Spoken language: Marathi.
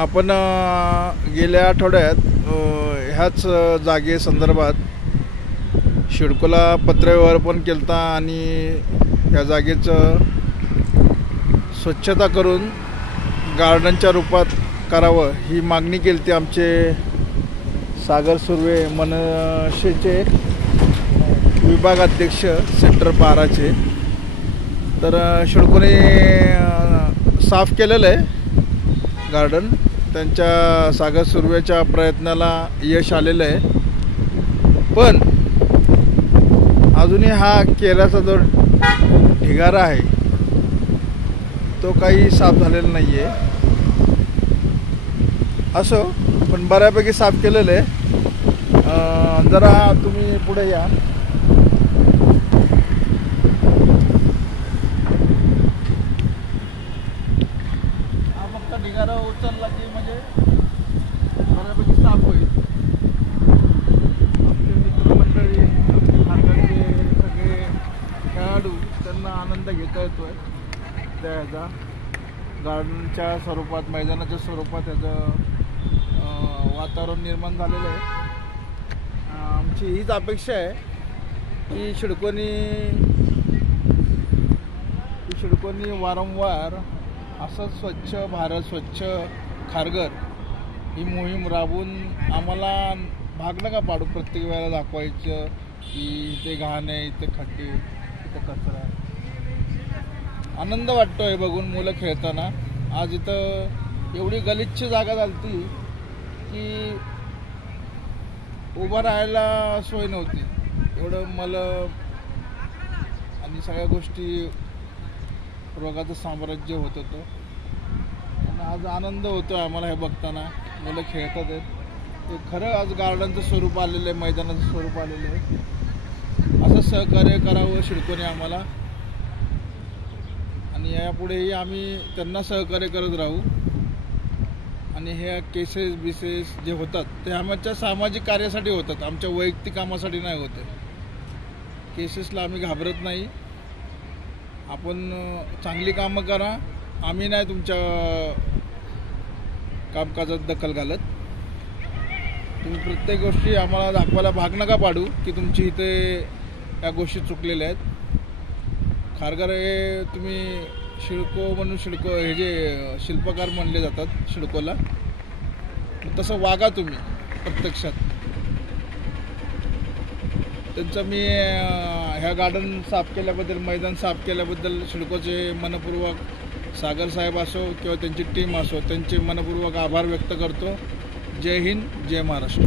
आपण गेल्या आठवड्यात ह्याच जागेसंदर्भात शिडकोला पत्रव्यवहार पण केलता आणि या जागेचं स्वच्छता करून गार्डनच्या रूपात करावं ही मागणी केली आमचे सागर सुर्वे मनसेचे विभाग अध्यक्ष सेक्टर 12चे। तर शिडकोने साफ केलेलं आहे गार्डन। त्यांच्या सागर सुर्वेच्या प्रयत्नाला यश आलेलं आहे, पण अजूनही हा केराचा जो ढिगारा आहे तो काही साफ झालेला नाही आहे। असो, पण बऱ्यापैकी साफ केलेलं आहे। जरा तुम्ही पुढे या। हा फक्त ढिगारा उचलला की म्हणजे बऱ्यापैकी साफ होईल। आमचे मित्रमंडळी, भागाचे सगळे खेळाडू त्यांना आनंद घेता येतोय त्या ह्याचा गार्डनच्या स्वरूपात, मैदानाच्या स्वरूपात ह्याचं वातावरण निर्माण झालेलं आहे। आमची हीच अपेक्षा आहे की शिडकोनी वारंवार असं स्वच्छ भारत, स्वच्छ खारघर ही मोहीम राबवून आम्हाला भाग नका पाडू। प्रत्येक वेळेला दाखवायचं की इथे घाण आहे, इथे खड्डे, इथे कचरा आहे। आनंद वाटतो आहे बघून मुलं खेळताना। आज इथं एवढी गलिच्छ जागा झाली की उभं राहायला सोय नव्हती, एवढं मलं आणि सगळ्या गोष्टी रोगाचं साम्राज्य होत होतं। आणि आज आनंद होतो आहे आम्हाला हे बघताना। मुलं खेळतात आहेत, ते खरं आज गार्डनचं स्वरूप आलेलं आहे, मैदानाचं स्वरूप आलेलं आहे। असं सहकार्य करावं शिडकोने आम्हाला, आणि यापुढेही आम्ही त्यांना सहकार्य करत राहू। आणि ह्या केसेस जे होतात ते आमच्या सामाजिक कार्यासाठी होतात, आमच्या वैयक्तिक कामासाठी नाही होते। केसेसला आम्ही घाबरत नाही। आपण चांगली कामं करा, आम्ही नाही तुमच्या कामकाजात दखल घालत। तुम्ही प्रत्येक गोष्टी आम्हाला दाखवायला भाग नका पाडू की तुमची इथे या गोष्टी चुकलेल्या आहेत। खारघर हे तुम्ही शिडको म्हणून, शिडको हे जे शिल्पकार म्हणले जातात शिडकोला, तसं वागा तुम्ही प्रत्यक्षात। त्यांचं मी ह्या गार्डन साफ केल्याबद्दल, मैदान साफ केल्याबद्दल शिडकोचे मनपूर्वक, सागर साहेब असो किंवा त्यांची टीम असो, त्यांचे मनपूर्वक आभार व्यक्त करतो। जय हिंद, जय महाराष्ट्र।